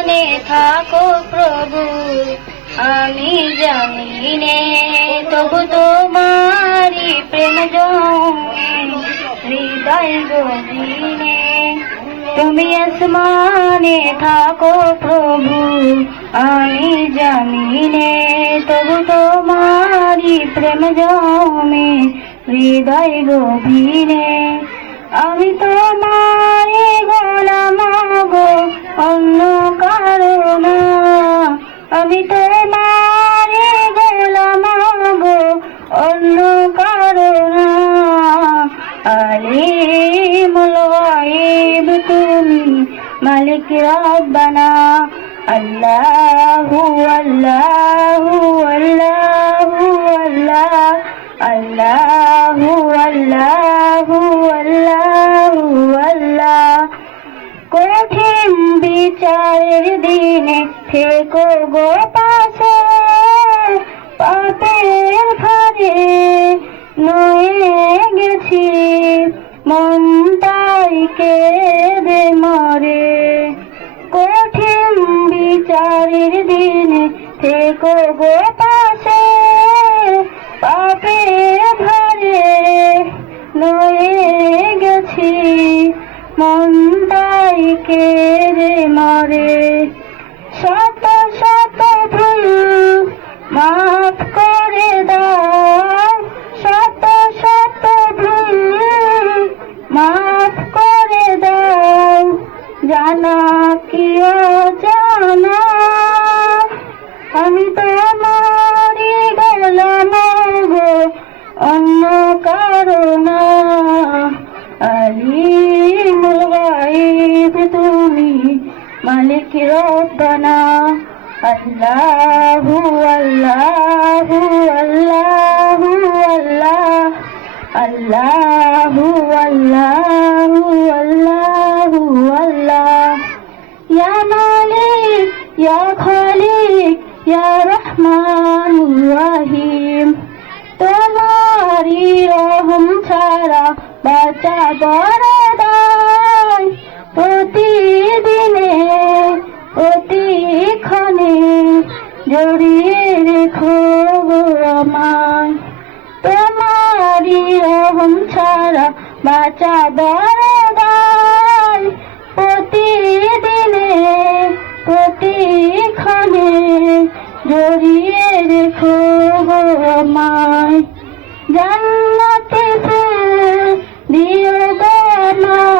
আসমানে থাকো প্রভু, আমি জানি নে তবু তোমারি প্রেম হৃদয় তুমি আসমানে থাকো প্রভু, আমি জানি নে তবু তোমারি প্রেম জমে হৃদয় গভীরে। আমি তোমার গোলাম মালিক রব্বানা আল্লাহু আল্লাহু আল্লাহু আল্লাহ আল্লাহু আল্লাহু আল্লাহু কঠিন বিচারের দিনে পাশে। পাপের ভারে নয়ে গেছি। মন তাই কেঁদে মরে। কঠিন বিচারের দিনে থেকো গো পাশে। মালিক রব্বানা আল্লাহু আল্লাহু আল্লাহু আল্লাহ আল্লাহু আল্লাহু আল্লাহু আল্লাহ ইয়া মালিক ইয়া খালিক ইয়া রহমান রহিম তোমারি রহম ছাড়া বাঁচা বড় দায় প্রতিদিনে রহম ছাড়া বাঁচা বড় দায় প্রতিদিনে প্রতিক্ষণে জড়িয়ে রেখো গো আমায়। জান্নাতে দিও গো আমায়।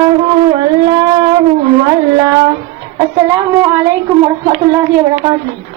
আল্লাহু আল্লাহু আল্লাহ আসসালামু